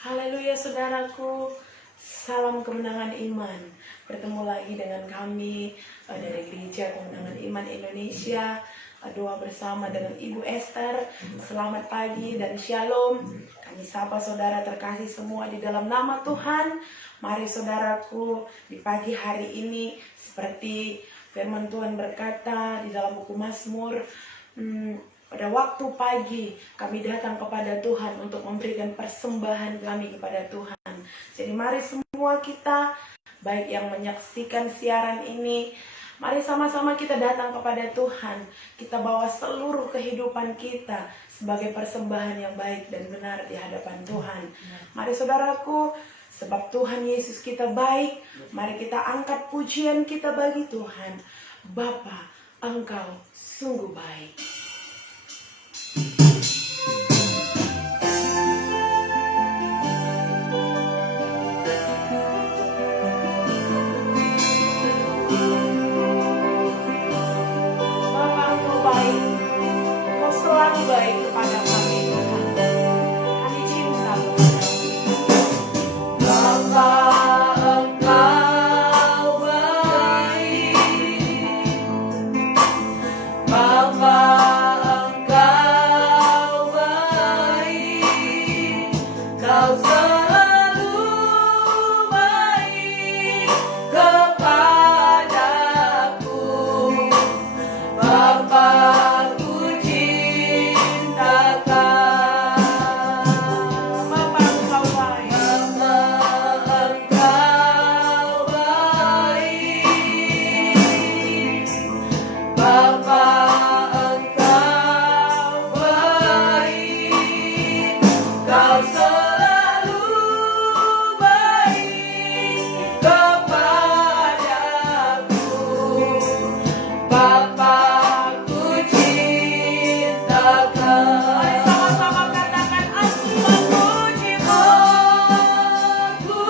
Haleluya saudaraku, salam kemenangan iman. Bertemu lagi dengan kami dari Gereja Kemenangan Iman Indonesia. Doa bersama dengan Ibu Esther. Selamat pagi dan shalom. Kami sapa saudara terkasih semua di dalam nama Tuhan. Mari saudaraku, di pagi hari ini seperti firman Tuhan berkata di dalam buku Mazmur, pada waktu pagi kami datang kepada Tuhan untuk memberikan persembahan kami kepada Tuhan. Jadi mari semua kita, baik yang menyaksikan siaran ini, mari sama-sama kita datang kepada Tuhan. Kita bawa seluruh kehidupan kita sebagai persembahan yang baik dan benar di hadapan Tuhan. Mari saudaraku, sebab Tuhan Yesus kita baik, mari kita angkat pujian kita bagi Tuhan. Bapa, Engkau sungguh baik. Bapa, Engkau baik. Engkau selalu baik kepada kami, Tuhan. Kami cinta kepadamu. Bapa, Engkau baik. Bapa, Kau selalu baik kepadaku. Bapa, ku cinta Kau. Bapa, Engkau baik. Bapa, Engkau baik. Bapa, Engkau baik. Kau selalu baik kepadaku. Bapa, ku cinta Kau. Mari sama-sama katakan, aku memuji-Mu. Aku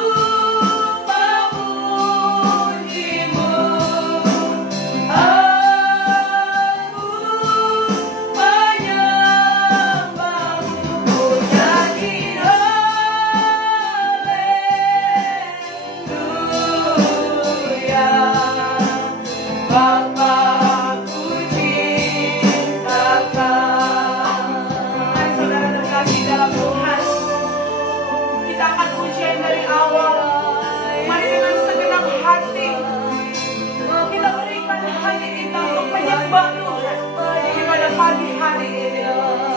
memuji-Mu. Aku menyembah-Mu. Ku nyanyi haleluya. Bapa, ku cinta Kau. Mari saudara terkasih dalam Tuhan, kita akan pujian dari awal. Mari dengan segenap hati kita berikan hati kita untuk menyembah Tuhan di pada pagi hari ini.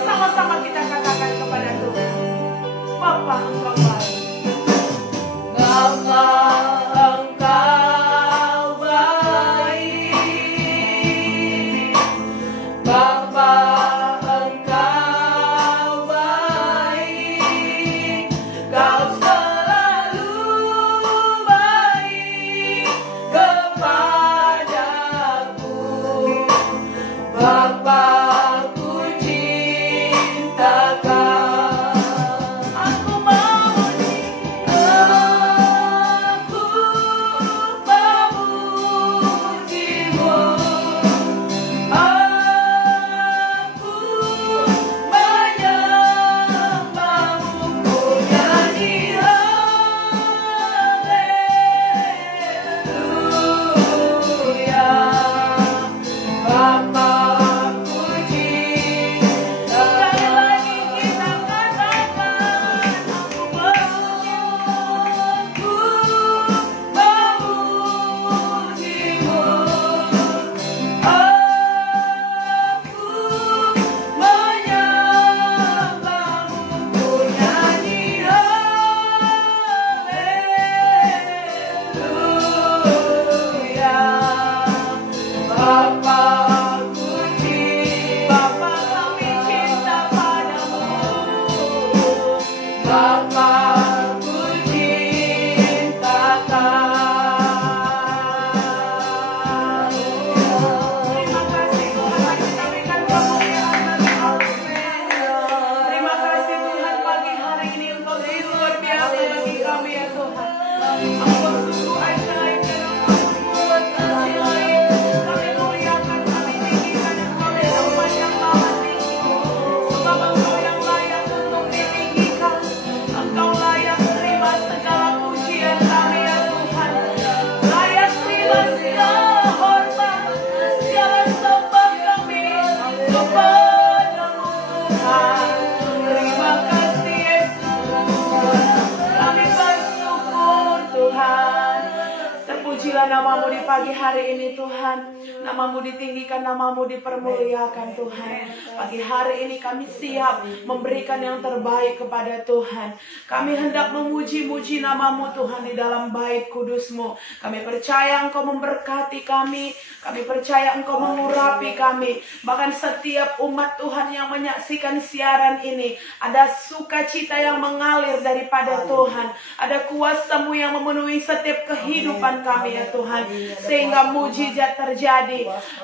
Sama-sama kita katakan kepada Tuhan, Bapa, Engkau baik. Bapa, Engkau baik. Bapa, Engkau baik. Kau selalu baik kepadaku. Bapa, ku cinta Kau. Aku memuji-Mu. kepadamu Tuhan. Terima kasih Yesus, kami bersyukur Tuhan. Terpujilah namamu di pagi hari ini Tuhan. Namamu ditinggikan, namamu dipermuliakan Tuhan. Pagi hari ini kami siap memberikan yang terbaik kepada Tuhan. Kami hendak memuji-muji namamu Tuhan di dalam bait kudusmu. Kami percaya Engkau memberkati kami. Kami percaya Engkau mengurapi kami. Bahkan setiap umat Tuhan yang menyaksikan siaran ini, ada sukacita yang mengalir daripada Tuhan. Ada kuasa-Mu yang memenuhi setiap kehidupan kami ya Tuhan. Sehingga mujizat terjadi.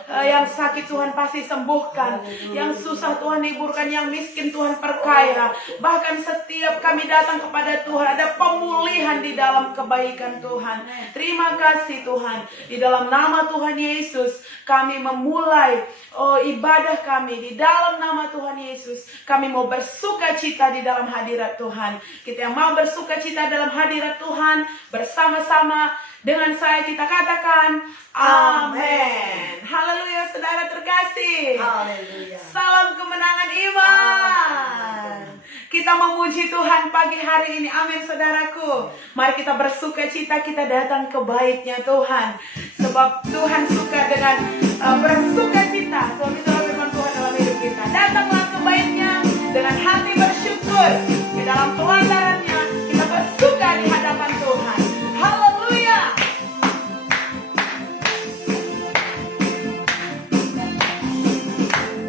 Yang sakit Tuhan pasti sembuhkan. Yang susah Tuhan hiburkan. Yang miskin Tuhan perkaya. Bahkan setiap kami datang kepada Tuhan, ada pemulihan di dalam kebaikan Tuhan. Terima kasih Tuhan. Di dalam nama Tuhan Yesus kami memulai ibadah kami. Di dalam nama Tuhan Yesus kami mau bersukacita di dalam hadirat Tuhan. Kita yang mau bersukacita dalam hadirat Tuhan, bersama-sama dengan saya kita katakan amin. Haleluya saudara terkasih. Haleluya. Salam kemenangan iman. Kita memuji Tuhan pagi hari ini. Amin saudaraku. Mari kita bersukacita, kita datang ke bait-Nya Tuhan. Sebab Tuhan suka dengan bersukacita. Sebab itulah firman Tuhan dalam hidup kita. Datanglah ke bait-Nya dengan hati bersyukur. Di dalam pelanggarannya kita bersuka di hadapan Tuhan. Haleluya.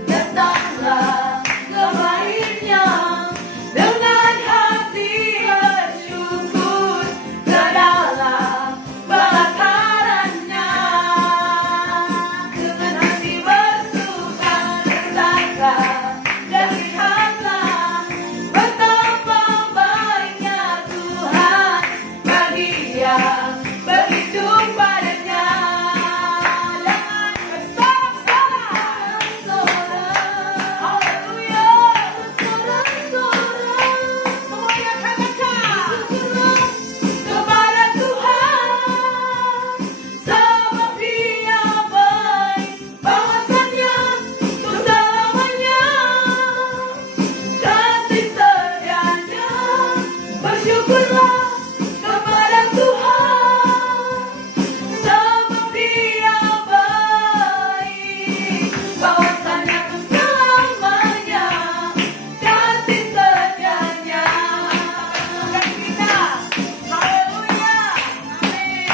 Datanglah ke bait-Nya dengan hati bersyukur ke dalam bakarannya. Dengan hati bersuka rasakan dan lihatlah betapa baiknya Tuhan bagi yang berhidup padanya. Dengan bersorak-sorak, haleluya, bersorak-sorak, semuanya katakan kepada Tuhan, sebab Dia baik, bahwasanya untuk selamanya kasih setianya. Bersyukurlah kepada Tuhan, sebab Dia baik, bahwasanya untuk selamanya kasih setianya. Suka kita. Haleluya. Amin.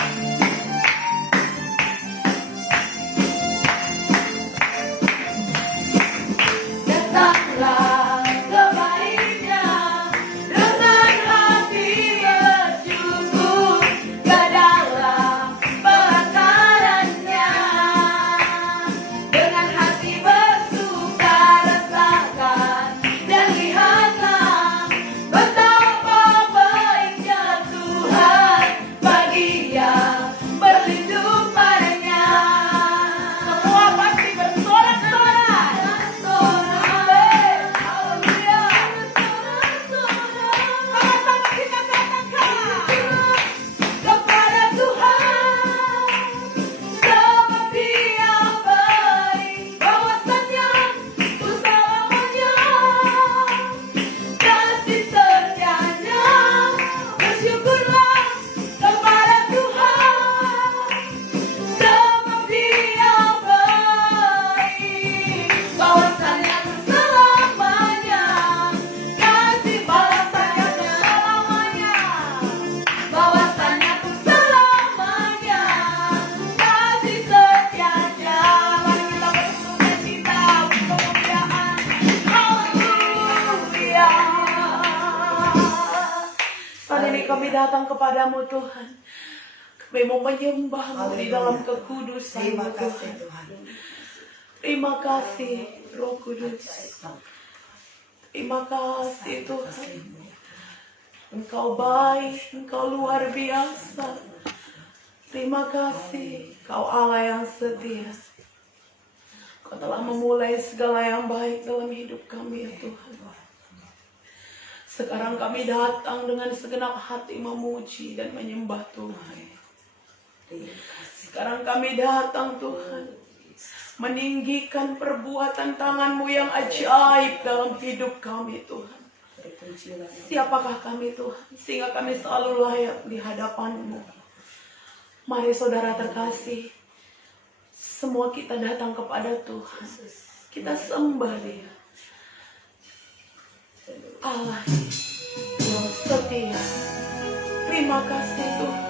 Datanglah ke bait-Nya dengan hati bersyukur ke dalam bakarannya. Dengan hati bersuka rasakan dan lihatlah betapa baiknya Tuhan bagi yang berlindung padanya. Semua pasti bersorak-sorak. Amin. Haleluya. Sama-sama kita katakan Kepada Tuhan, sebab Dia baik, bahwasanya untuk selamanya kasih setianya. Bersyukurlah kepada Tuhan, sebab Dia baik, bahwasanya untuk selamanya kasih bahwasanya setianya. selamanya. Bahwasanya untuk selamanya kasih setianya. Mari kita bersukacita, kemuliaan. Haleluya. Saat ini kami datang kepadamu Tuhan. Kami mau menyembahmu di dalam kekudusan Terima kasih Tuhan. Tuhan. Terima kasih Roh Kudus. Terima kasih Tuhan. Engkau baik, Engkau luar biasa. Terima kasih, Kau Allah yang setia. Kau telah memulai segala yang baik dalam hidup kami ya Tuhan. Sekarang kami datang dengan segenap hati memuji dan menyembah Tuhan. Sekarang kami datang Tuhan meninggikan perbuatan tangan-Mu yang ajaib dalam hidup kami Tuhan. Siapakah kami Tuhan, sehingga kami selalu layak di hadapan-Mu. Mari saudara terkasih, semua kita datang kepada Tuhan. Kita sembah Dia, Allah yang setia. Terima kasih Tuhan.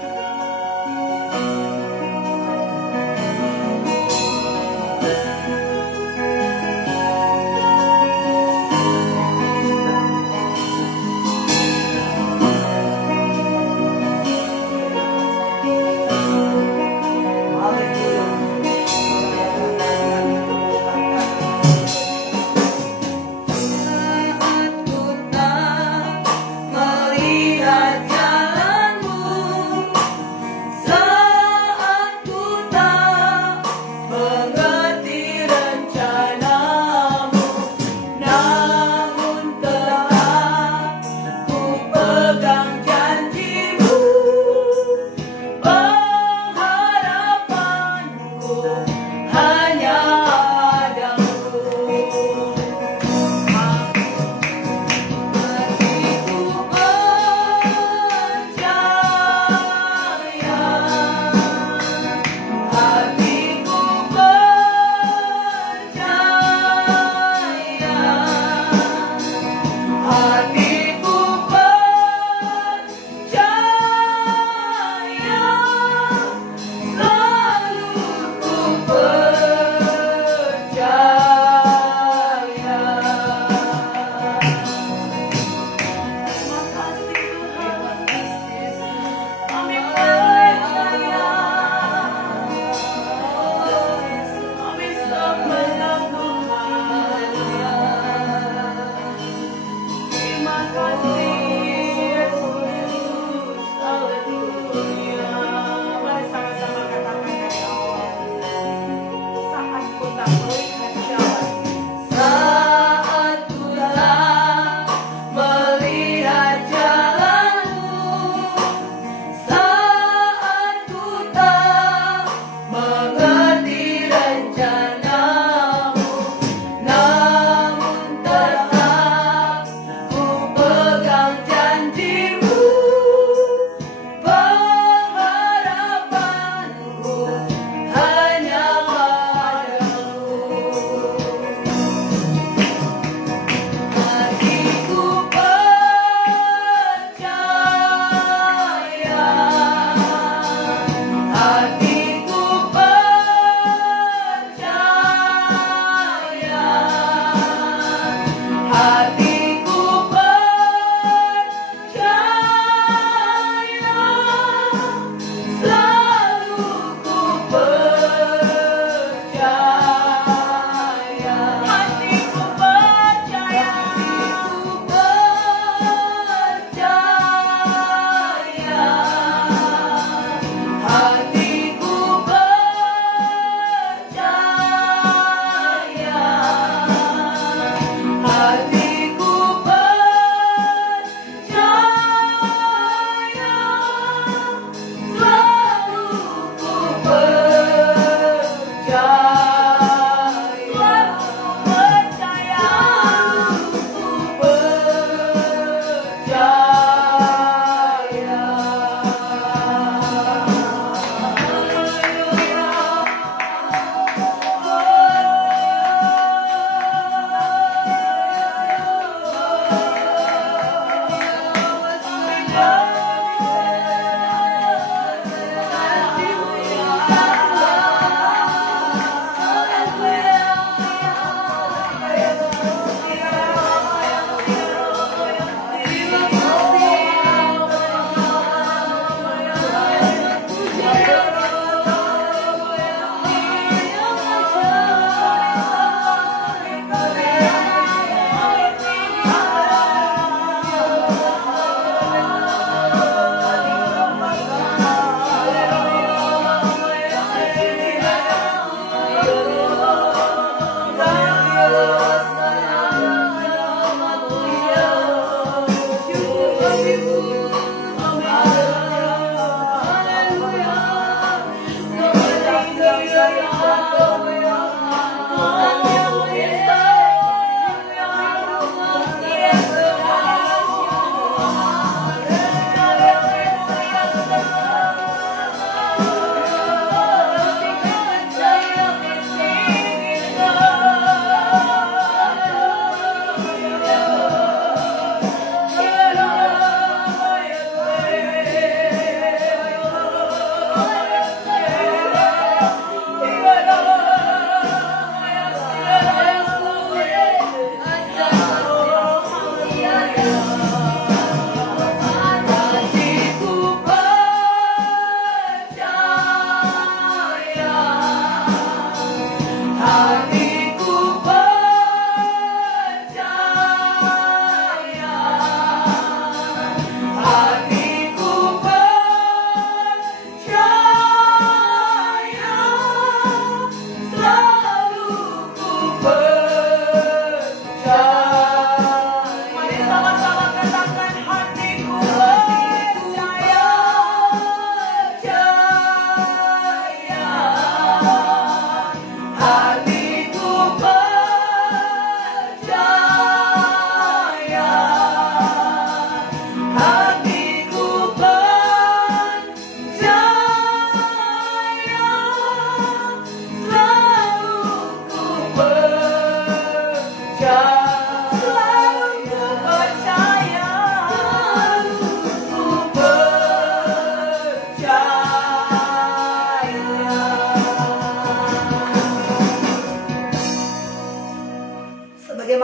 Melihat jalanmu,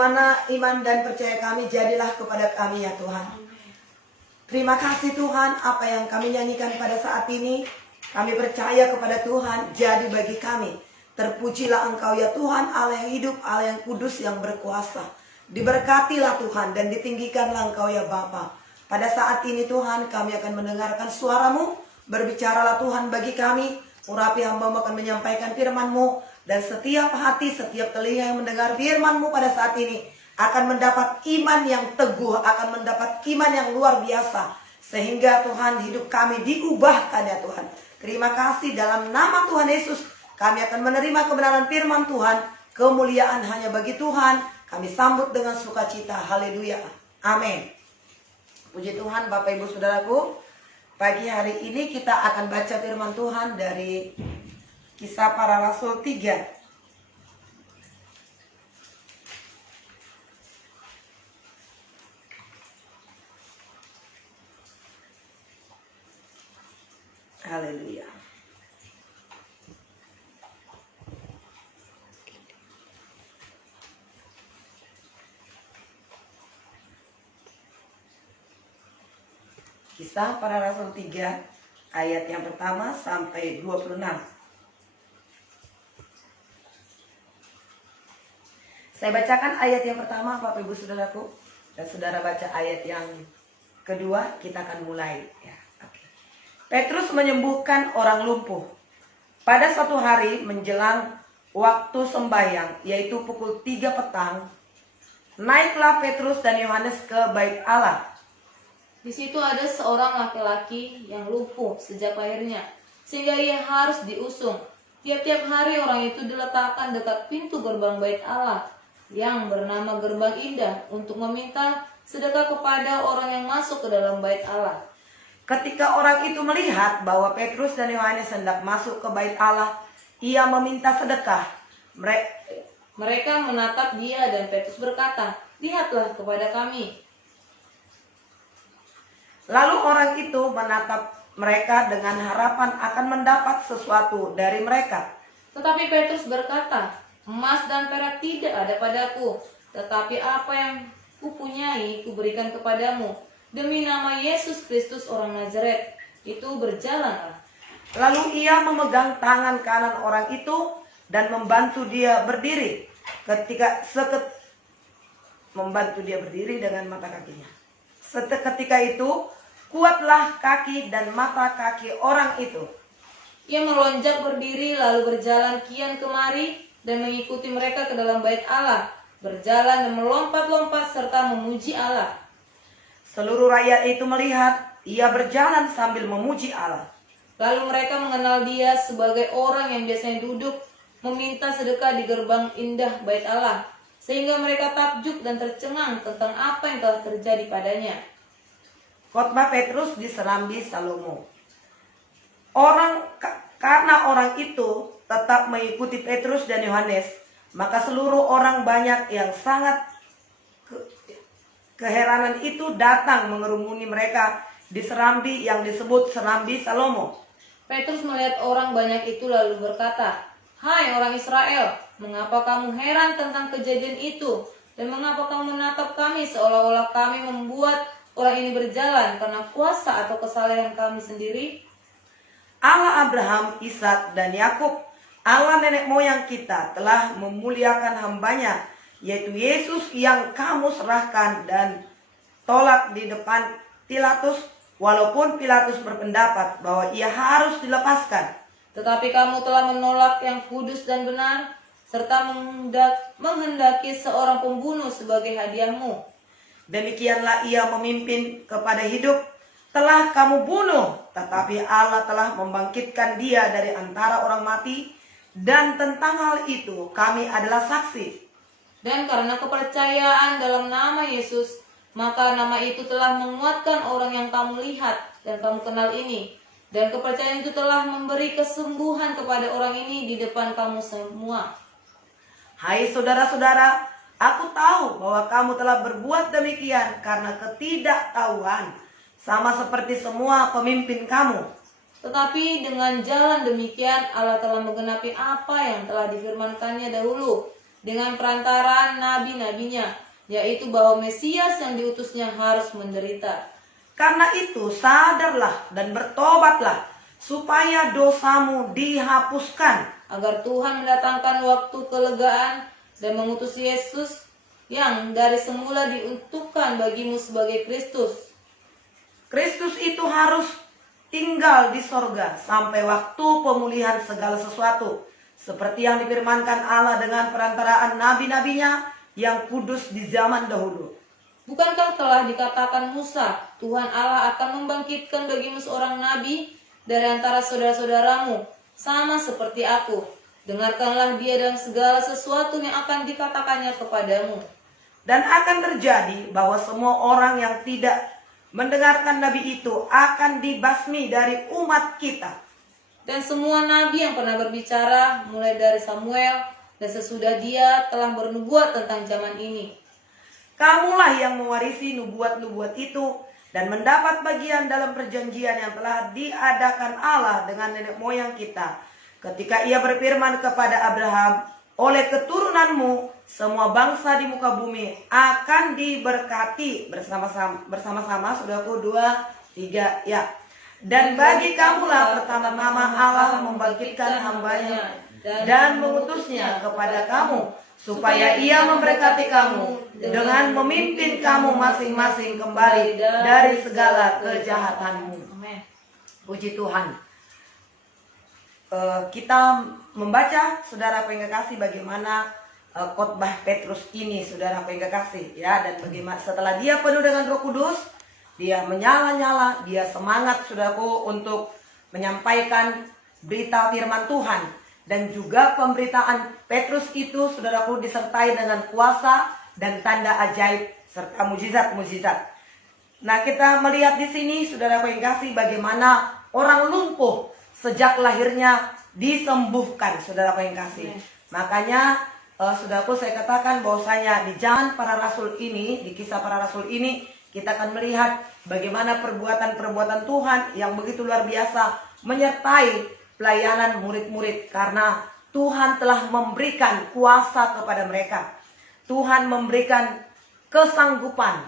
Sebagaimana iman dan percaya kami, jadilah kepada kami ya Tuhan. Terima kasih Tuhan, apa yang kami nyanyikan pada saat ini, kami percaya kepada Tuhan, jadi bagi kami. Terpujilah Engkau ya Tuhan, Allah yang hidup, Allah yang kudus, yang berkuasa. Diberkatilah Tuhan dan ditinggikanlah Engkau ya Bapa. Pada saat ini Tuhan, kami akan mendengarkan suara-Mu. Berbicaralah Tuhan bagi kami, urapi hamba-Mu akan menyampaikan firman-Mu. Dan setiap hati, setiap telinga yang mendengar firman-Mu pada saat ini akan mendapat iman yang teguh, akan mendapat iman yang luar biasa. Sehingga Tuhan, hidup kami diubahkan ya Tuhan. Terima kasih, dalam nama Tuhan Yesus kami akan menerima kebenaran firman Tuhan. Kemuliaan hanya bagi Tuhan. Kami sambut dengan sukacita. Haleluya. Amin. Puji Tuhan Bapak Ibu Saudaraku. Pagi hari ini kita akan baca firman Tuhan dari Kisah Para Rasul 3. Haleluya. Kisah Para Rasul 3 ayat yang pertama sampai 26. Saya bacakan ayat yang pertama Bapak Ibu Saudaraku, dan saudara baca ayat yang kedua, kita akan mulai ya. Oke. Petrus menyembuhkan orang lumpuh. Pada suatu hari menjelang waktu sembahyang, yaitu pukul 3 petang, naiklah Petrus dan Yohanes ke bait Allah. Di situ ada seorang laki-laki yang lumpuh sejak lahirnya, sehingga ia harus diusung. Tiap-tiap hari orang itu diletakkan dekat pintu gerbang bait Allah, yang bernama Gerbang Indah, untuk meminta sedekah kepada orang yang masuk ke dalam bait Allah. Ketika orang itu melihat bahwa Petrus dan Yohanes hendak masuk ke bait Allah, ia meminta sedekah. Mereka menatap dia dan Petrus berkata, "Lihatlah kepada kami." Lalu orang itu menatap mereka dengan harapan akan mendapat sesuatu dari mereka. Tetapi Petrus berkata, "Emas dan perak tidak ada padaku, tetapi apa yang kupunyai kuberikan kepadamu. Demi nama Yesus Kristus orang Nazaret, itu berjalanlah." Lalu ia memegang tangan kanan orang itu dan membantu dia berdiri. Membantu dia berdiri dengan mata kakinya. Seketika itu kuatlah kaki dan mata kaki orang itu. Ia melonjak berdiri lalu berjalan kian kemari dan mengikuti mereka ke dalam bait Allah, berjalan dan melompat-lompat serta memuji Allah. Seluruh rakyat itu melihat ia berjalan sambil memuji Allah. Lalu mereka mengenal dia sebagai orang yang biasanya duduk meminta sedekah di gerbang indah bait Allah, sehingga mereka takjub dan tercengang tentang apa yang telah terjadi padanya. Khotbah Petrus di Serambi Salomo. Karena orang itu tetap mengikuti Petrus dan Yohanes, maka seluruh orang banyak yang sangat keheranan itu datang mengerumuni mereka di Serambi yang disebut Serambi Salomo. Petrus melihat orang banyak itu lalu berkata, "Hai orang Israel, mengapa kamu heran tentang kejadian itu? Dan mengapa kamu menatap kami seolah-olah kami membuat orang ini berjalan karena kuasa atau kesalehan kami sendiri? Allah Abraham, Ishak, dan Yakub, Allah nenek moyang kita telah memuliakan hambanya, yaitu Yesus yang kamu serahkan dan tolak di depan Pilatus, walaupun Pilatus berpendapat bahwa ia harus dilepaskan. Tetapi kamu telah menolak yang kudus dan benar, serta menghendaki seorang pembunuh sebagai hadiahmu. Demikianlah ia memimpin kepada hidup, telah kamu bunuh, tetapi Allah telah membangkitkan dia dari antara orang mati, dan tentang hal itu kami adalah saksi. Dan karena kepercayaan dalam nama Yesus, maka nama itu telah menguatkan orang yang kamu lihat dan kamu kenal ini. Dan kepercayaan itu telah memberi kesembuhan kepada orang ini di depan kamu semua. Hai saudara-saudara, aku tahu bahwa kamu telah berbuat demikian karena ketidaktahuan, sama seperti semua pemimpin kamu. Tetapi dengan jalan demikian Allah telah menggenapi apa yang telah difirmankannya dahulu dengan perantaraan nabi-nabinya, yaitu bahwa Mesias yang diutusnya harus menderita. Karena itu sadarlah dan bertobatlah, supaya dosamu dihapuskan, Agar Tuhan mendatangkan waktu kelegaan dan mengutus Yesus yang dari semula diuntukkan bagimu sebagai Kristus. Kristus itu harus tinggal di sorga sampai waktu pemulihan segala sesuatu, seperti yang difirmankan Allah dengan perantaraan nabi-nabinya yang kudus di zaman dahulu. Bukankah telah dikatakan Musa, Tuhan Allah akan membangkitkan bagimu seorang nabi dari antara saudara-saudaramu, sama seperti aku. Dengarkanlah dia dalam segala sesuatu yang akan dikatakannya kepadamu. Dan akan terjadi bahwa semua orang yang tidak mendengarkan nabi itu akan dibasmi dari umat kita. Dan semua nabi yang pernah berbicara, mulai dari Samuel dan sesudah dia telah bernubuat tentang zaman ini. Kamulah yang mewarisi nubuat-nubuat itu dan mendapat bagian dalam perjanjian yang telah diadakan Allah dengan nenek moyang kita, ketika ia berfirman kepada Abraham, oleh keturunanmu semua bangsa di muka bumi akan diberkati. Bersama-sama saudaraku, 2, 3 ya. Dan bagi kamulah pertama-tama Allah membangkitkan hambanya dan mengutusnya kepada kamu, supaya ia memberkati kamu dengan memimpin kamu masing-masing kembali dari segala kejahatanmu. Amin. Puji Tuhan. Kita membaca, saudara pengen kasih, bagaimana khotbah Petrus ini, saudara pengen kasih ya, dan bagaimana setelah dia penuh dengan Roh Kudus, dia menyala-nyala, dia semangat saudaraku untuk menyampaikan berita firman Tuhan. Dan juga pemberitaan Petrus itu saudaraku disertai dengan kuasa dan tanda ajaib serta mujizat-mujizat. Nah, kita melihat di sini saudaraku yang kasih, bagaimana orang lumpuh sejak lahirnya disembuhkan, saudaraku yang kasih. Makanya saudaraku, saya katakan bahwasanya di zaman para rasul ini, di kisah para rasul ini, kita akan melihat bagaimana perbuatan-perbuatan Tuhan yang begitu luar biasa menyertai pelayanan murid-murid, karena Tuhan telah memberikan kuasa kepada mereka. Tuhan memberikan kesanggupan,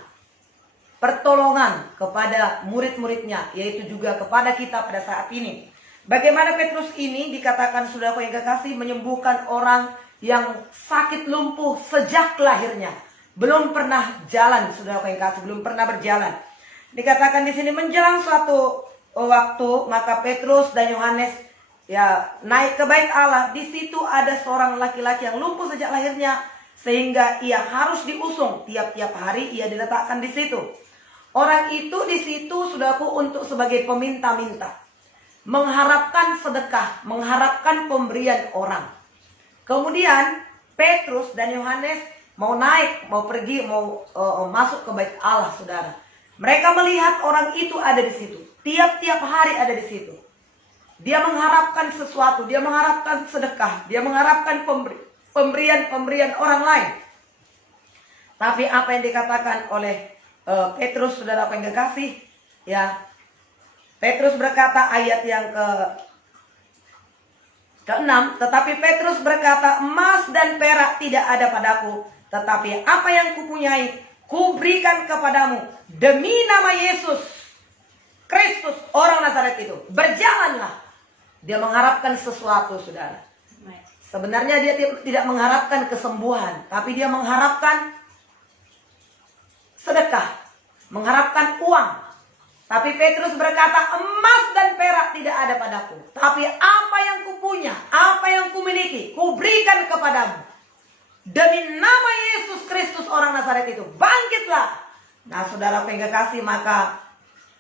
pertolongan kepada murid-muridnya, yaitu juga kepada kita pada saat ini. Bagaimana Petrus ini dikatakan, saudaraku yang kekasih, menyembuhkan orang yang sakit lumpuh sejak lahirnya. Belum pernah jalan, saudaraku yang kekasih, belum pernah berjalan. Dikatakan di sini, menjelang suatu waktu, maka Petrus dan Yohanes naik ke bait Allah. Di situ ada seorang laki-laki yang lumpuh sejak lahirnya, sehingga ia harus diusung tiap-tiap hari. Ia diletakkan di situ. Orang itu di situ saudaraku untuk sebagai peminta-minta, mengharapkan sedekah, mengharapkan pemberian orang. Kemudian Petrus dan Yohanes mau naik, mau pergi, mau masuk ke bait Allah, saudara. Mereka melihat orang itu ada di situ, tiap-tiap hari ada di situ. Dia mengharapkan sesuatu, dia mengharapkan sedekah, dia mengharapkan pemberian orang lain. Tapi apa yang dikatakan oleh Petrus, saudara apa yang kekasih, ya, Petrus berkata ayat yang ke-6, tetapi Petrus berkata, emas dan perak tidak ada padaku, tetapi apa yang kupunyai, kuberikan kepadamu. Demi nama Yesus Kristus, orang Nazaret itu, berjalanlah. Dia mengharapkan sesuatu, saudara. Sebenarnya dia tidak mengharapkan kesembuhan, tapi dia mengharapkan sedekah, mengharapkan uang. Tapi Petrus berkata, emas dan perak tidak ada padaku, tapi apa yang kupunya, apa yang kumiliki, kuberikan kepadamu. Demi nama Yesus Kristus orang Nazaret itu, bangkitlah. Nah, saudara pengen kasih, maka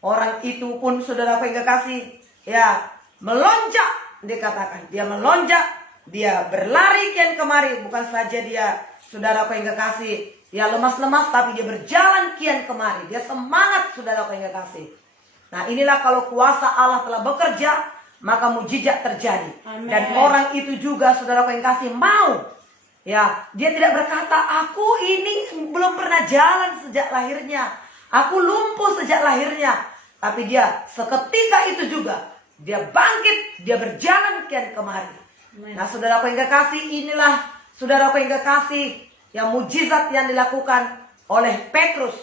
orang itu pun, saudara pengen kasih, ya, melonjak. Dikatakan dia melonjak, dia berlari kian kemari. Bukan saja dia, saudara pengen kasih, ya lemas-lemas, tapi dia berjalan kian kemari. Dia semangat, saudara pengen kasih. Nah, inilah kalau kuasa Allah telah bekerja, maka mujizat terjadi. Amen. Dan orang itu juga, saudara pengen kasih, mau. Ya, dia tidak berkata, aku ini belum pernah jalan sejak lahirnya, aku lumpuh sejak lahirnya. Tapi dia seketika itu juga, dia bangkit, dia berjalan kian kemari. Nah, saudara yang kekasih, inilah saudaraku yang kekasih, yang mujizat yang dilakukan oleh Petrus.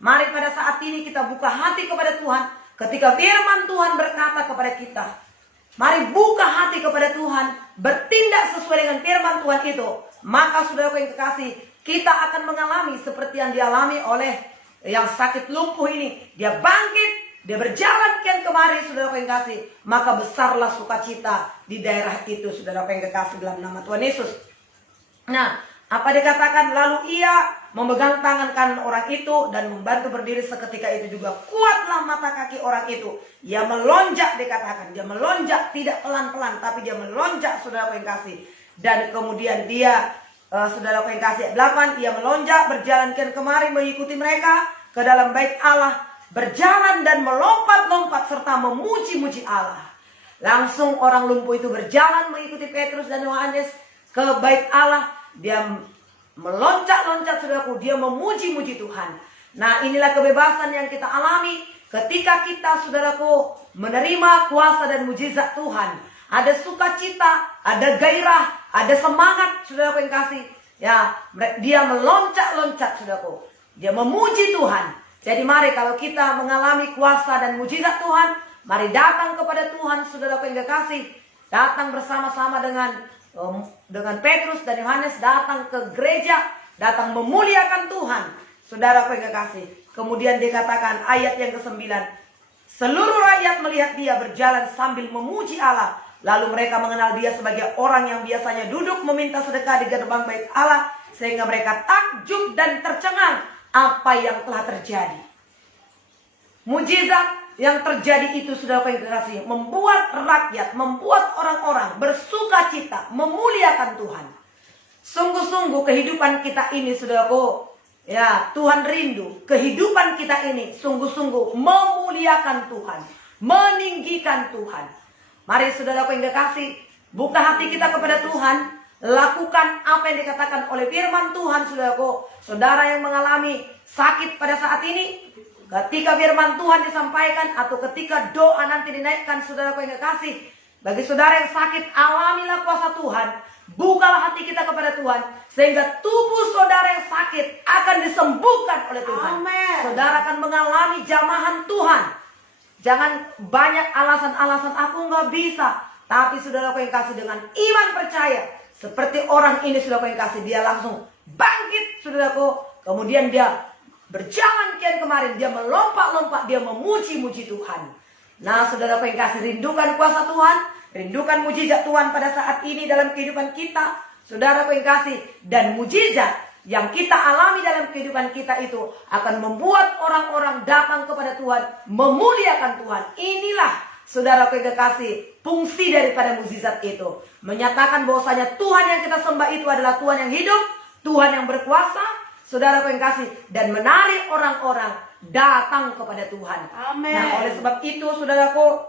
Mari pada saat ini kita buka hati kepada Tuhan. Ketika firman Tuhan berkata kepada kita, mari buka hati kepada Tuhan, bertindak sesuai dengan firman Tuhan itu. Maka saudaraku yang kekasih, kita akan mengalami seperti yang dialami oleh yang sakit lumpuh ini. Dia bangkit, dia berjalan kian kemari, saudaraku yang kekasih. Maka besarlah sukacita di daerah itu, saudaraku yang kekasih, dalam nama Tuhan Yesus. Nah, apa dikatakan? Lalu ia memegang tangan kanan orang itu dan membantu berdiri. Seketika itu juga kuatlah mata kaki orang itu. Ia melonjak, dikatakan. Dia melonjak, tidak pelan-pelan, tapi dia melonjak, saudaraku yang kasih. Dan kemudian dia, saudaraku yang kasih, 8, ia melonjak, berjalan kian kemari mengikuti mereka ke dalam bait Allah. Berjalan dan melompat-lompat serta memuji-muji Allah. Langsung orang lumpuh itu berjalan mengikuti Petrus dan Yohanes ke bait Allah. Dia meloncat-loncat, saudaraku, dia memuji-muji Tuhan. Nah, inilah kebebasan yang kita alami ketika kita, saudaraku, menerima kuasa dan mujizat Tuhan. Ada sukacita, ada gairah, ada semangat, saudaraku yang kasih. Ya, dia meloncat-loncat, saudaraku. Dia memuji Tuhan. Jadi mari kalau kita mengalami kuasa dan mujizat Tuhan, mari datang kepada Tuhan, saudaraku yang kekasih. Datang bersama-sama dengan Petrus dan Yohanes, datang ke gereja, datang memuliakan Tuhan, saudaraku yang kekasih. Kemudian dikatakan ayat yang ke-9, seluruh rakyat melihat dia berjalan sambil memuji Allah. Lalu mereka mengenal dia sebagai orang yang biasanya duduk meminta sedekah di gerbang bait Allah, sehingga mereka takjub dan tercengang apa yang telah terjadi. Mujizat yang terjadi itu, saudaraku yang kekasih, membuat rakyat, membuat orang-orang bersuka cita, memuliakan Tuhan. Sungguh-sungguh kehidupan kita ini, saudaraku, ya, Tuhan rindu kehidupan kita ini sungguh-sungguh memuliakan Tuhan, meninggikan Tuhan. Mari saudaraku yang kekasih, buka hati kita kepada Tuhan, lakukan apa yang dikatakan oleh firman Tuhan, saudaraku. Saudara yang mengalami sakit pada saat ini, ketika firman Tuhan disampaikan atau ketika doa nanti dinaikkan, saudaraku yang kekasih, bagi saudara yang sakit, alamilah kuasa Tuhan. Bukalah hati kita kepada Tuhan, sehingga tubuh saudara yang sakit akan disembuhkan oleh Tuhan. Amen. Saudara akan mengalami jamahan Tuhan. Jangan banyak alasan-alasan, aku nggak bisa. Tapi saudaraku yang kasih, dengan iman percaya, seperti orang ini, saudaraku yang kasih, dia langsung bangkit, saudaraku. Kemudian dia berjalan kian kemarin, dia melompat-lompat, dia memuji-muji Tuhan. Nah, saudaraku yang kasih, rindukan kuasa Tuhan, rindukan mujizat Tuhan pada saat ini dalam kehidupan kita, saudaraku yang kasih. Dan mujizat yang kita alami dalam kehidupan kita itu akan membuat orang-orang datang kepada Tuhan, memuliakan Tuhan. Inilah, saudaraku yang kekasih, fungsi daripada mujizat itu. Menyatakan bahwasanya Tuhan yang kita sembah itu adalah Tuhan yang hidup, Tuhan yang berkuasa, saudaraku yang kasih, dan menarik orang-orang datang kepada Tuhan. Amin. Nah, oleh sebab itu, saudaraku,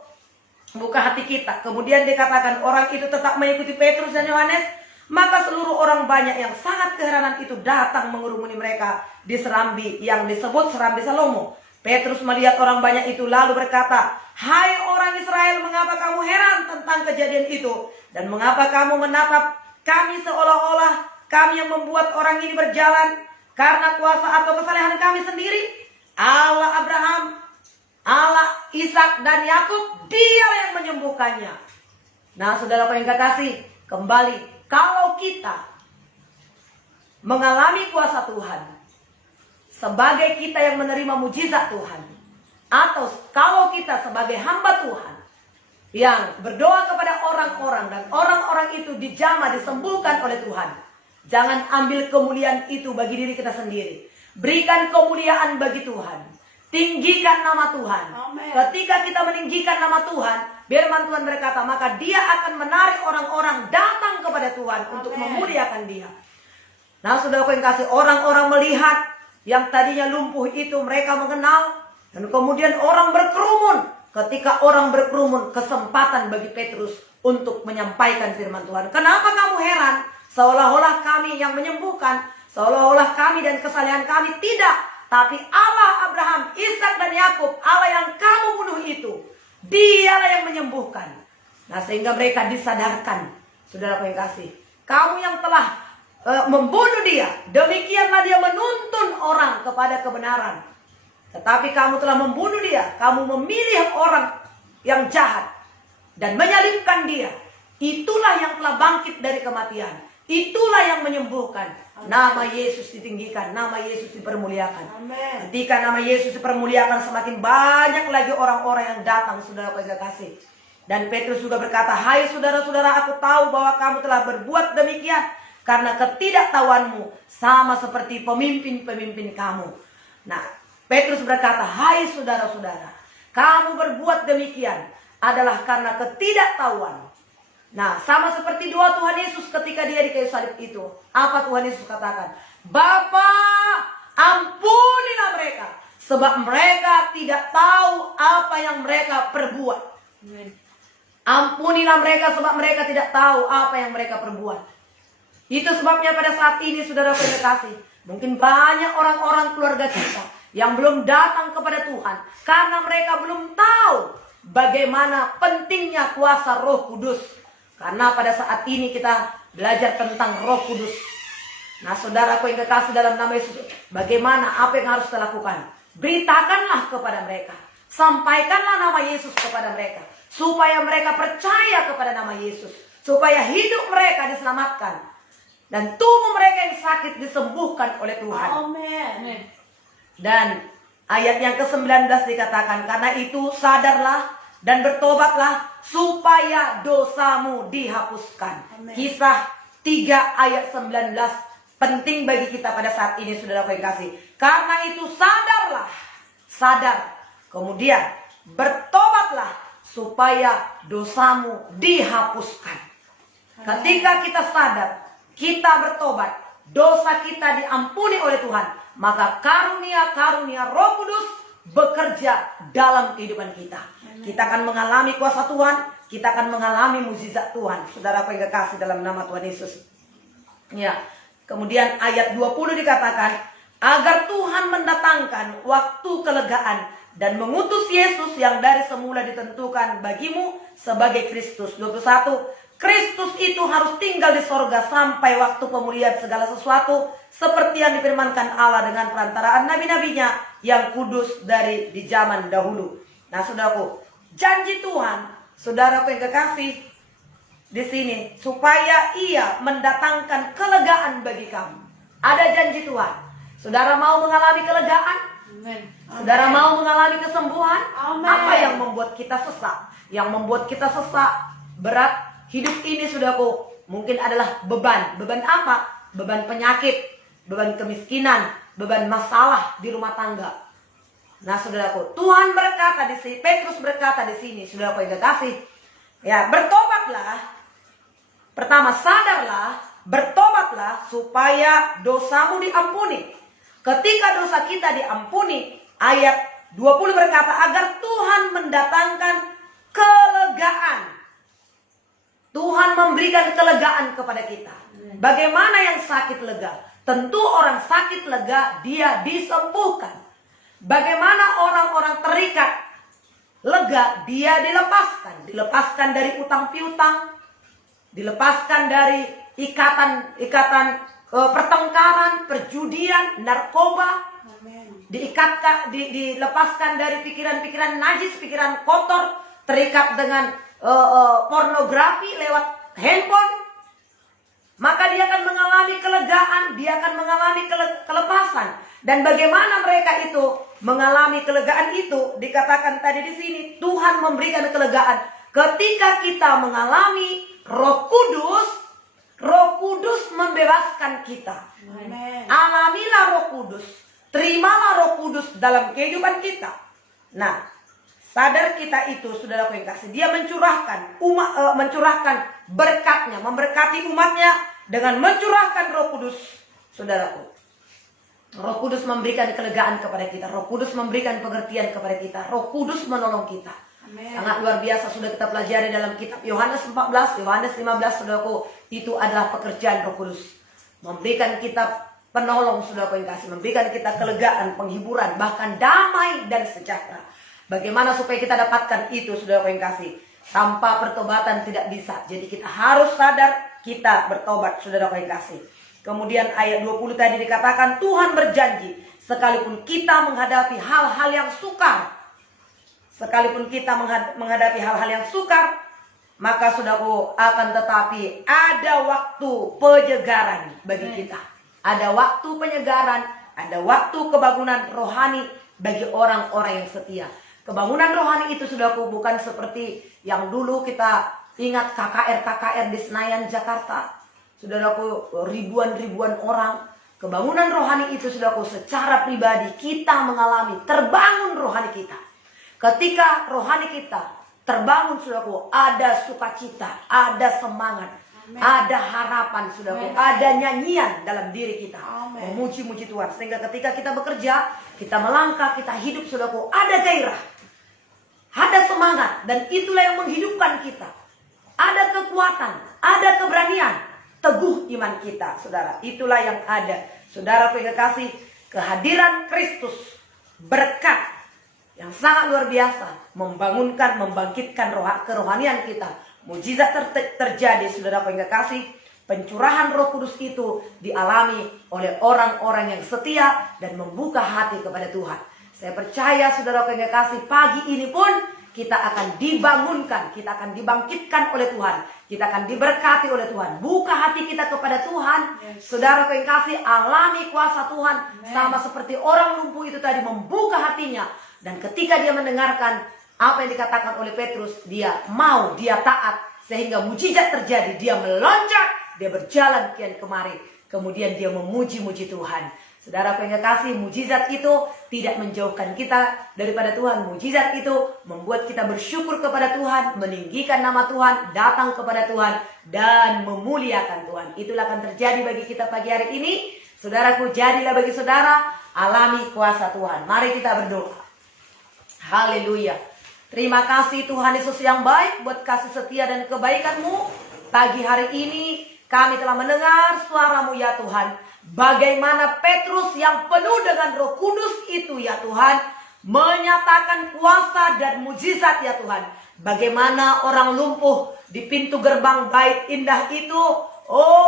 buka hati kita. Kemudian dikatakan orang itu tetap mengikuti Petrus dan Yohanes. Maka seluruh orang banyak yang sangat keheranan itu datang mengerumuni mereka di serambi yang disebut serambi Salomo. Petrus melihat orang banyak itu lalu berkata, hai orang Israel, mengapa kamu heran tentang kejadian itu? Dan mengapa kamu menatap kami seolah-olah kami yang membuat orang ini berjalan karena kuasa atau kesalehan kami sendiri? Allah Abraham, Allah Ishak dan Yakub, dia yang menyembuhkannya. Nah, saudaraku yang kekasih, kembali, kalau kita mengalami kuasa Tuhan, sebagai kita yang menerima mujizat Tuhan, atau kalau kita sebagai hamba Tuhan yang berdoa kepada orang-orang dan orang-orang itu dijamah, disembuhkan oleh Tuhan, jangan ambil kemuliaan itu bagi diri kita sendiri. Berikan kemuliaan bagi Tuhan. Tinggikan nama Tuhan. Amen. Ketika kita meninggikan nama Tuhan, firman Tuhan berkata, maka dia akan menarik orang-orang datang kepada Tuhan untuk memuliakan dia. Nah, saudaraku yang kasih, orang-orang melihat yang tadinya lumpuh itu, mereka mengenal. Dan kemudian orang berkerumun. Ketika orang berkerumun, kesempatan bagi Petrus untuk menyampaikan firman Tuhan. Kenapa kamu heran? Seolah-olah kami yang menyembuhkan, seolah-olah kami dan kesalehan kami. Tidak. Tapi Allah Abraham, Ishak dan Yakub, Allah yang kamu bunuh itu, dialah yang menyembuhkan. Nah, sehingga mereka disadarkan, saudaraku yang kasih, kamu yang telah membunuh dia. Demikianlah dia menuntun orang kepada kebenaran. Tetapi kamu telah membunuh dia. Kamu memilih orang yang jahat dan menyalibkan dia. Itulah yang telah bangkit dari kematian. Itulah yang menyembuhkan. Nama Yesus ditinggikan, nama Yesus dipermuliakan. Amin. Ketika nama Yesus dipermuliakan, semakin banyak lagi orang-orang yang datang, saudara kasih. Dan Petrus juga berkata, hai saudara-saudara, aku tahu bahwa kamu telah berbuat demikian karena ketidaktahuanmu sama seperti pemimpin-pemimpin kamu. Nah, Petrus berkata, hai saudara-saudara, kamu berbuat demikian adalah karena ketidaktahuan. Nah, sama seperti doa Tuhan Yesus ketika dia di kayu salib itu. Apa Tuhan Yesus katakan? Bapa, ampunilah mereka, sebab mereka tidak tahu apa yang mereka perbuat. Amin. Ampunilah mereka sebab mereka tidak tahu apa yang mereka perbuat. Itu sebabnya pada saat ini, saudara kasih, mungkin banyak orang-orang keluarga kita yang belum datang kepada Tuhan karena mereka belum tahu bagaimana pentingnya kuasa Roh Kudus. Karena pada saat ini kita belajar tentang Roh Kudus. Nah, saudaraku yang kekasih dalam nama Yesus, bagaimana, apa yang harus kita lakukan? Beritakanlah kepada mereka, sampaikanlah nama Yesus kepada mereka, supaya mereka percaya kepada nama Yesus, supaya hidup mereka diselamatkan dan tubuh mereka yang sakit disembuhkan oleh Tuhan. Amin. Dan ayat yang ke-19 dikatakan, karena itu sadarlah dan bertobatlah supaya dosamu dihapuskan. Amin. Kisah 3 ayat 19 penting bagi kita pada saat ini, saudara yang kasih. Karena itu sadarlah, sadar. Kemudian bertobatlah supaya dosamu dihapuskan. Ketika kita sadar, kita bertobat, dosa kita diampuni oleh Tuhan, maka karunia-karunia Roh Kudus bekerja dalam kehidupan kita. Kita akan mengalami kuasa Tuhan, kita akan mengalami mukjizat Tuhan. Saudara yang kekasih dalam nama Tuhan Yesus. Ya. Kemudian ayat 20 dikatakan, agar Tuhan mendatangkan waktu kelegaan dan mengutus Yesus yang dari semula ditentukan bagimu sebagai Kristus. 21. Kristus itu harus tinggal di sorga sampai waktu pemulihan segala sesuatu, seperti yang difirmankan Allah dengan perantaraan nabi-nabinya yang kudus dari di zaman dahulu. Nah, saudaraku, janji Tuhan, saudaraku yang kekasih, di sini supaya ia mendatangkan kelegaan bagi kamu. Ada janji Tuhan. Saudara mau mengalami kelegaan? Amin. Saudara mau mengalami kesembuhan? Amin. Apa yang membuat kita sesak? Yang membuat kita sesak, berat hidup ini, saudaraku, mungkin adalah beban. Beban apa? Beban penyakit, beban kemiskinan, beban masalah di rumah tangga. Nah, saudaraku, Tuhan berkata di sini, Petrus berkata di sini, saudaraku yang kekasih, ya, bertobatlah. Pertama, sadarlah, bertobatlah supaya dosamu diampuni. Ketika dosa kita diampuni, ayat 20 berkata, agar Tuhan mendatangkan kelegaan. Tuhan memberikan kelegaan kepada kita. Bagaimana yang sakit lega? Tentu orang sakit lega, dia disembuhkan. Bagaimana orang-orang terikat lega, dia dilepaskan. Dilepaskan dari utang piutang, dilepaskan dari ikatan pertengkaran, perjudian, narkoba. Amin. Dilepaskan dari pikiran-pikiran najis, pikiran kotor, terikat dengan pornografi lewat handphone. Maka dia akan mengalami kelegaan, dia akan mengalami kelepasan. Dan bagaimana mereka itu mengalami kelegaan itu? Dikatakan tadi di sini, Tuhan memberikan kelegaan ketika kita mengalami Roh Kudus membebaskan kita. Amin. Alamilah Roh Kudus, terimalah Roh Kudus dalam kehidupan kita. Nah, sadar kita itu, saudaraku yang kasih, dia mencurahkan berkatnya, memberkati umatnya dengan mencurahkan Roh Kudus, saudaraku. Roh Kudus memberikan kelegaan kepada kita, Roh Kudus memberikan pengertian kepada kita, Roh Kudus menolong kita. Amin. Sangat luar biasa sudah kita pelajari dalam kitab Yohanes 14, Yohanes 15, saudaraku. Itu adalah pekerjaan Roh Kudus. Memberikan kita penolong, saudaraku yang kasih. Memberikan kita kelegaan, penghiburan, bahkan damai dan sejahtera. Bagaimana supaya kita dapatkan itu, saudaraku yang kasih? Tanpa pertobatan tidak bisa. Jadi kita harus sadar, kita bertobat, saudaraku yang kasih. Kemudian ayat 20 tadi dikatakan Tuhan berjanji sekalipun kita menghadapi hal-hal yang sukar, sekalipun kita menghadapi hal-hal yang sukar, maka saudaraku akan tetapi ada waktu penyegaran bagi kita. Ada waktu penyegaran, ada waktu kebangunan rohani bagi orang-orang yang setia. Kebangunan rohani itu saudaraku bukan seperti yang dulu kita ingat KKR di Senayan, Jakarta. Saudaraku, ribuan orang. Kebangunan rohani itu saudaraku secara pribadi kita mengalami terbangun rohani kita. Ketika rohani kita terbangun saudaraku, ada sukacita, ada semangat, ada harapan saudaraku, ada nyanyian dalam diri kita. Memuji-muji Tuhan. Sehingga ketika kita bekerja, kita melangkah, kita hidup saudaraku, ada gairah, ada semangat, dan itulah yang menghidupkan kita. Ada kekuatan, ada keberanian, teguh iman kita, saudara. Itulah yang ada. Saudara yang kekasih, kehadiran Kristus, berkat yang sangat luar biasa, membangunkan, membangkitkan kerohanian kita. Mujizat terjadi, saudara yang kekasih. Pencurahan Roh Kudus itu dialami oleh orang-orang yang setia dan membuka hati kepada Tuhan. Saya percaya saudara yang kekasih, pagi ini pun kita akan dibangunkan, kita akan dibangkitkan oleh Tuhan, kita akan diberkati oleh Tuhan. Buka hati kita kepada Tuhan, saudara yang kekasih, alami kuasa Tuhan. Sama seperti orang lumpuh itu tadi membuka hatinya. Dan ketika dia mendengarkan apa yang dikatakan oleh Petrus, dia mau, dia taat. Sehingga mujizat terjadi, dia meloncat, dia berjalan kian kemari. Kemudian dia memuji-muji Tuhan. Saudara yang kekasih, mujizat itu tidak menjauhkan kita daripada Tuhan. Mujizat itu membuat kita bersyukur kepada Tuhan, meninggikan nama Tuhan, datang kepada Tuhan, dan memuliakan Tuhan. Itulah akan terjadi bagi kita pagi hari ini. Saudaraku, jadilah bagi saudara, alami kuasa Tuhan. Mari kita berdoa. Haleluya. Terima kasih Tuhan Yesus yang baik buat kasih setia dan kebaikan-Mu. Pagi hari ini kami telah mendengar suara-Mu ya Tuhan. Bagaimana Petrus yang penuh dengan Roh Kudus itu ya Tuhan, menyatakan kuasa dan mujizat ya Tuhan. Bagaimana orang lumpuh di pintu gerbang bait indah itu,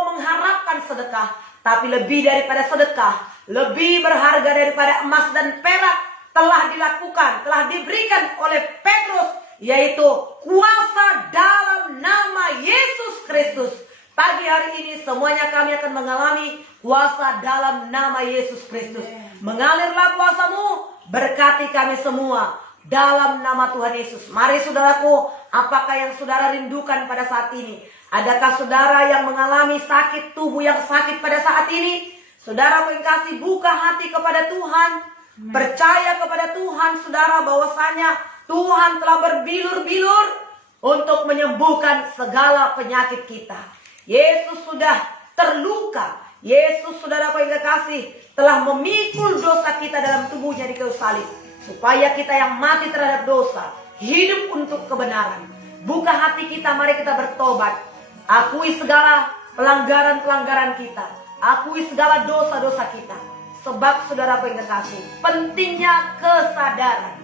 mengharapkan sedekah. Tapi lebih daripada sedekah, lebih berharga daripada emas dan perak, telah dilakukan, telah diberikan oleh Petrus, yaitu kuasa dalam nama Yesus Kristus. Pagi hari ini semuanya kami akan mengalami kuasa dalam nama Yesus Kristus. Mengalirlah kuasa-Mu, berkati kami semua dalam nama Tuhan Yesus. Mari saudaraku, apakah yang saudara rindukan pada saat ini? Adakah saudara yang mengalami sakit tubuh yang sakit pada saat ini? Saudara yang kasih, buka hati kepada Tuhan. Percaya kepada Tuhan saudara, bahwasanya Tuhan telah berbilur-bilur untuk menyembuhkan segala penyakit kita. Yesus sudah terluka. Yesus saudara yang kekasih telah memikul dosa kita dalam tubuhnya di kayu salib, supaya kita yang mati terhadap dosa hidup untuk kebenaran. Buka hati kita, mari kita bertobat. Akui segala pelanggaran-pelanggaran kita, akui segala dosa-dosa kita. Sebab saudara yang kekasih, pentingnya kesadaran,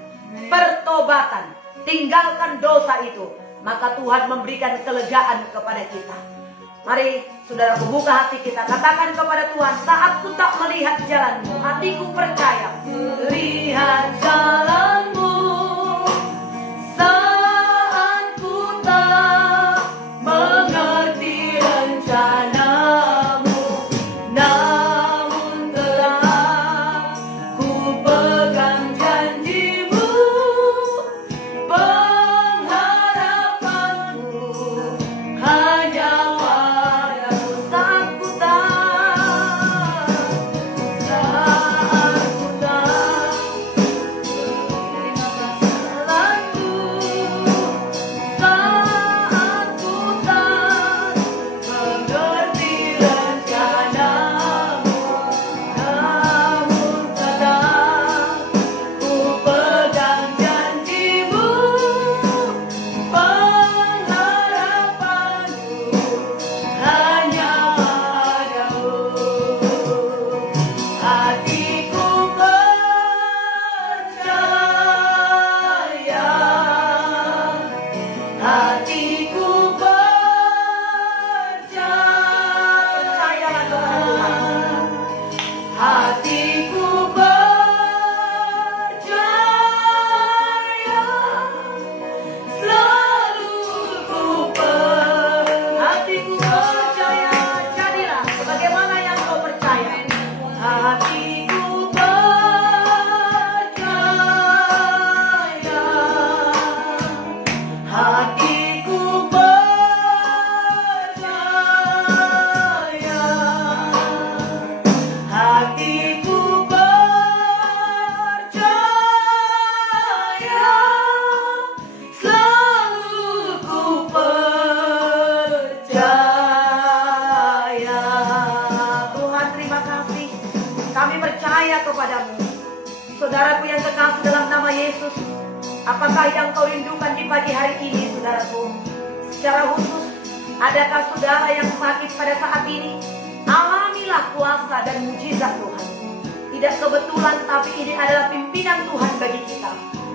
pertobatan, tinggalkan dosa itu, maka Tuhan memberikan kelegaan kepada kita. Mari saudara, buka hati kita, katakan kepada Tuhan, saat ku tak melihat jalanmu, hatiku percaya. Lihat jalanmu, saat ku tak mengerti rencanamu, namun telah ku pegang janjimu, pengharapanku hanya padamu. Saat ku tak Saudaraku yang kekasih dalam nama Yesus, apakah yang kau rindukan di pagi hari ini, saudaraku? Secara khusus, adakah saudara yang sakit pada saat ini? Alamilah kuasa dan mujizat Tuhan. Tidak kebetulan, tapi ini adalah pimpinan Tuhan bagi kita.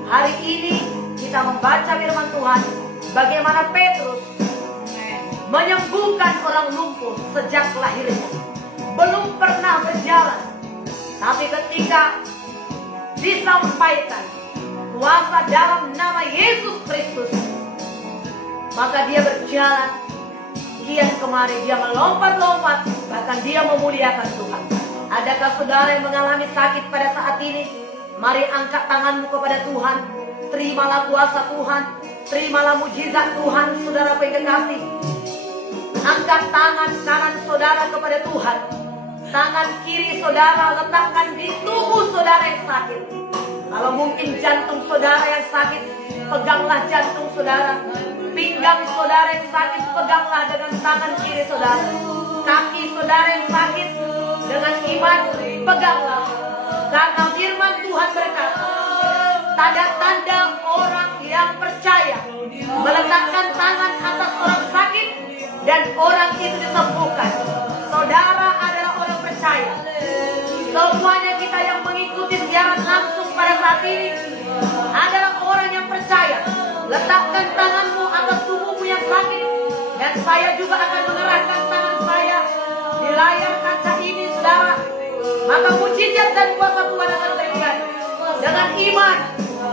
Hari ini kita membaca firman Tuhan, bagaimana Petrus menyembuhkan orang lumpuh sejak lahirnya. Belum pernah berjalan, tapi ketika disampaikan kuasa dalam nama Yesus Kristus, maka dia berjalan. Kian kemarin dia melompat-lompat, bahkan dia memuliakan Tuhan. Adakah saudara yang mengalami sakit pada saat ini? Mari angkat tanganmu kepada Tuhan. Terimalah kuasa Tuhan, terimalah mujizat Tuhan, saudara yang kekasih. Angkat tangan kanan saudara kepada Tuhan. Tangan kiri saudara letakkan di tubuh saudara yang sakit. Kalau mungkin jantung saudara yang sakit, peganglah jantung saudara. Pinggang saudara yang sakit, peganglah dengan tangan kiri saudara. Kaki saudara yang sakit, dengan iman, peganglah. Karena firman Tuhan berkata, tanda-tanda orang yang percaya meletakkan tangan atas orang sakit dan orang itu disembuhkan. Saudara adalah orang percaya. Semuanya kita yang mengikuti siaran langsung pada saat ini adalah orang yang percaya. Letakkan tanganmu atas tubuhmu yang sakit, dan saya juga akan mengerahkan tangan saya di layar kaca ini, saudara. Maka mujizat dan kuasa Tuhan akan terjadi. Dengan iman,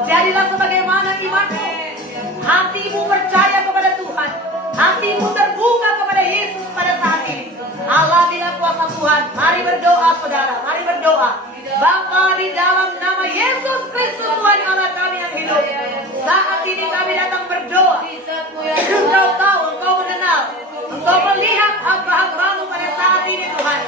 jadilah sebagaimana imanmu. Hatimu percaya kepada Tuhan, hatimu terbuka kepada Yesus pada saat ini. Alamilah kuasa Tuhan. Mari berdoa, saudara. Mari berdoa. Bapa, di dalam nama Yesus Kristus Tuhan Allah kami yang hidup, saat ini kami datang berdoa. Engkau tahu, Engkau mengenal, Engkau melihat hamba-hambamu pada saat ini Tuhan,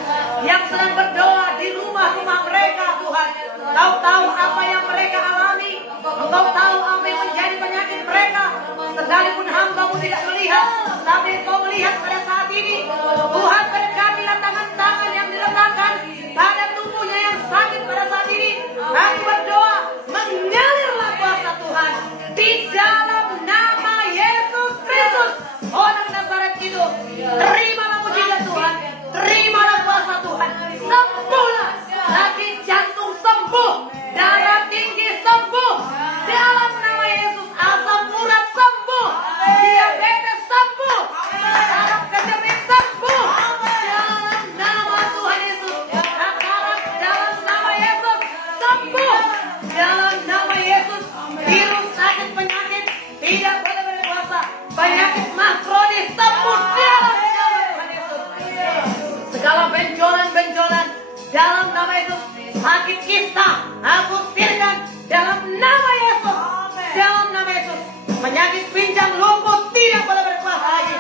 yang sedang berdoa di rumah-rumah mereka Tuhan. Engkau tahu apa yang mereka alami, Engkau tahu apa yang menjadi penyakit mereka. Sekalipun hamba-Mu tidak melihat, tapi Engkau melihat pada saat ini. Tuhan, berkatilah tangan-tangan yang diletakkan pada tubuhnya yang sakit pada saat ini. Kami berdoa, mengalirlah kuasa Tuhan di dalam nama Yesus Kristus, orang Nazaret itu. Terimalah mujizat Tuhan, terimalah kuasa Tuhan. Sembuhlah, sakit jantung sembuh, darah tinggi sembuh dalam nama Yesus. Asam urat sembuh, diabetes sembuh, saraf kejepit sembuh dalam nama Tuhan Yesus. Saraf dalam nama Yesus sembuh dalam nama Yesus. Virus, sakit, penyakit tidak boleh berkuasa. Penyakit makronis sembuh dalam nama Tuhan Yesus. Segala benjolan-benjolan dalam nama Yesus. Sakit kista aku usirkan dalam nama Yesus. Dalam nama Yesus. Penyakit pinjang lumpuh tidak boleh berkuasa lagi.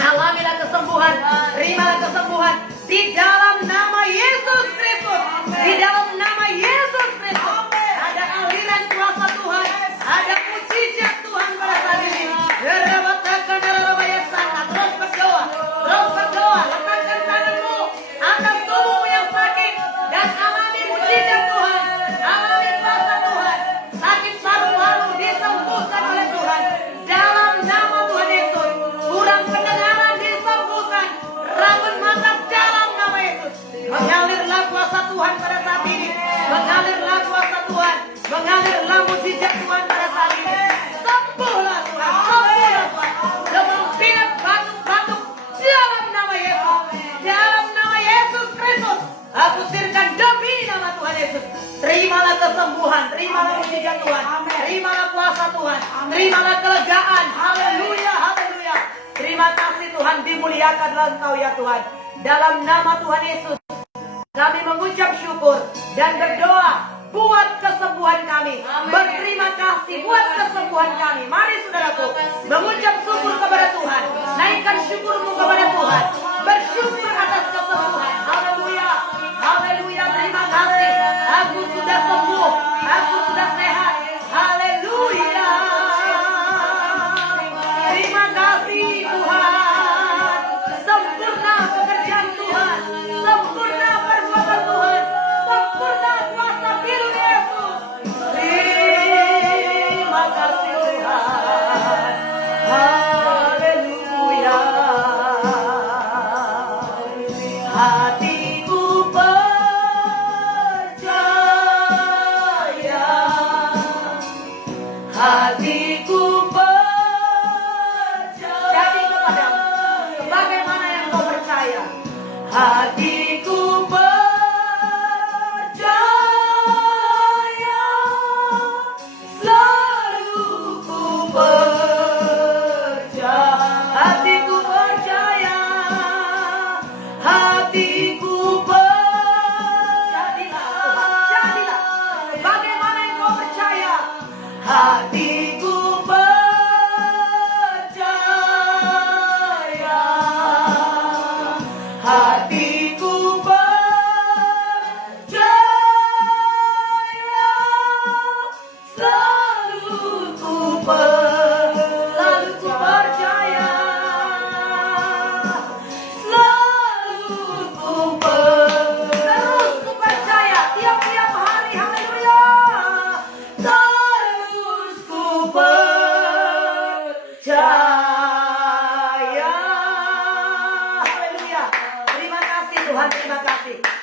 Alamilah kesembuhan, terimalah kesembuhan di dalam nama Yesus Kristus. Di dalam nama Yesus Kristus. Ada aliran kuasa Tuhan, ada mujizat Tuhan pada saat ini. Terus berdoa, terus berdoa. Letakkan tanganmu atas tubuhmu yang sakit dan alami mujizat Tuhan, alami kuasa Tuhan. Sakit paru-paru disembuhkan oleh Tuhan dalam nama Tuhan Yesus. Kurang pendengaran disembuhkan, rabun mata dalam nama Yesus. Mengalirlah kuasa Tuhan pada saat ini. Mengalirlah kuasa Tuhan, mengalirlah mujizat Tuhan pada saat ini. Sembuhlah Tuhan, sembuhlah Tuhan. Demam pilek, batuk-batuk dalam nama Yesus. Dalam nama Yesus Kristus, aku sirkan demi nama Tuhan Yesus. Terimalah kesembuhan, terimalah mujizat Tuhan, terimalah kuasa Tuhan, terimalah kelegaan. Haleluya, haleluya. Terima kasih Tuhan, dimuliakanlah Engkau ya Tuhan. Dalam nama Tuhan Yesus, kami mengucap syukur dan berdoa buat kesembuhan kami. Berterima kasih buat kesembuhan kami. Mari saudaraku, mengucap syukur kepada Tuhan. Naikkan syukurmu kepada Tuhan. Bersyukur atas kesembuhan. Haleluya, haleluya. Terima kasih. Aku sudah sembuh, aku sudah sehat. Haleluya. Terima kasih Tuhan. Sempurna pekerjaan Tuhan, sempurna perbuatan Tuhan, sempurna kuasa firman Yesus.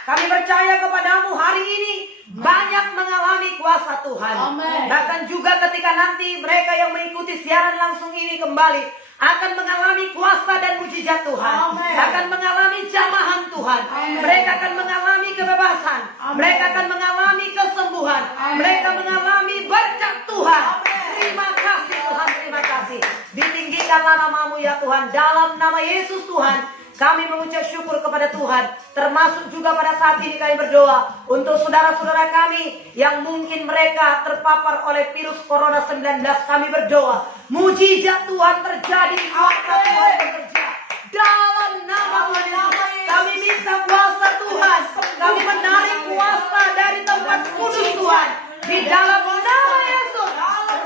Kami percaya kepadamu hari ini banyak mengalami kuasa Tuhan. Amin. Bahkan juga ketika nanti mereka yang mengikuti siaran langsung ini kembali akan mengalami kuasa dan mujizat Tuhan. Amin. Akan mengalami jamahan Tuhan. Amin. Mereka akan mengalami kebebasan. Amin. Mereka akan mengalami kesembuhan. Amin. Mereka mengalami berkat Tuhan. Amin. Terima kasih Tuhan, terima kasih. Ditinggikanlah namamu ya Tuhan. Dalam nama Yesus Tuhan, kami mengucap syukur kepada Tuhan. Termasuk juga pada saat ini kami berdoa untuk saudara-saudara kami yang mungkin mereka terpapar oleh virus corona 19. Kami berdoa mujizat Tuhan terjadi, kuasa Tuhan bekerja. Dalam nama Tuhan Yesus, kami minta kuasa Tuhan. Kami menarik kuasa dari tempat kudus Tuhan. Di dalam nama Yesus,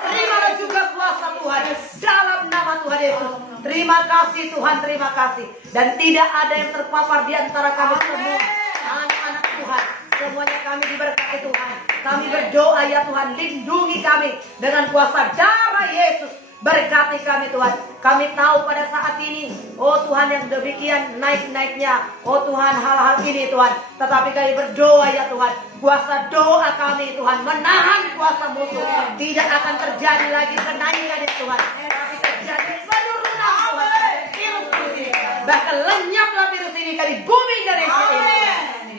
terimalah juga kuasa Tuhan. Dalam nama Tuhan Yesus. Terima kasih Tuhan, terima kasih. Dan tidak ada yang terpapar di antara kami semua. Anak-anak Tuhan, semuanya kami diberkati Tuhan. Kami berdoa ya Tuhan, lindungi kami dengan kuasa darah Yesus. Berkati kami Tuhan. Kami tahu pada saat ini, oh Tuhan, yang demikian naik-naiknya, oh Tuhan, hal-hal ini Tuhan. Tetapi kami berdoa ya Tuhan, kuasa doa kami Tuhan menahan kuasa musuh. Tidak akan terjadi lagi kenaikan ya Tuhan. Tapi terjadi penurunan Tuhan. Virus ini, bahkan lenyaplah virus ini dari bumi Indonesia ini.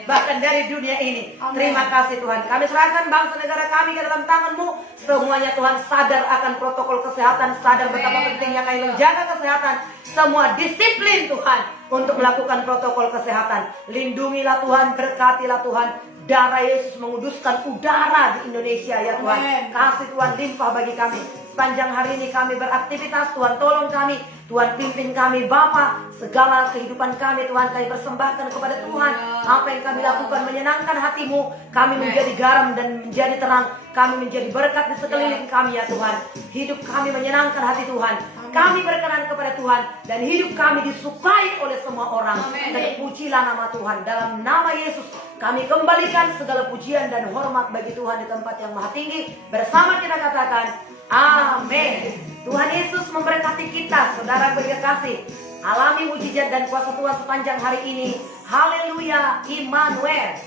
Bahkan dari dunia ini. Terima kasih Tuhan. Kami serahkan bangsa negara kami ke dalam tangan-Mu. Semuanya Tuhan sadar akan protokol kesehatan, sadar betapa pentingnya kami menjaga kesehatan. Semua disiplin Tuhan untuk melakukan protokol kesehatan. Lindungilah Tuhan, berkatilah Tuhan. Darah Yesus menguduskan udara di Indonesia ya Tuhan. Amen. Kasih Tuhan limpah bagi kami. Sepanjang hari ini kami beraktivitas, Tuhan tolong kami. Tuhan pimpin kami Bapa. Segala kehidupan kami Tuhan kami persembahkan kepada Tuhan. Apa yang kami lakukan menyenangkan hati-Mu. Kami menjadi garam dan menjadi terang. Kami menjadi berkat di sekeliling kami ya Tuhan. Hidup kami menyenangkan hati Tuhan. Kami berkenan kepada Tuhan. Dan hidup kami disukai oleh semua orang. Dan pujilah nama Tuhan. Dalam nama Yesus kami kembalikan segala pujian dan hormat bagi Tuhan di tempat yang maha tinggi. Bersama kita katakan amin. Tuhan Yesus memberkati kita, saudara berkasih. Alami mujizat dan kuasa Tuhan sepanjang hari ini. Haleluya, Immanuel.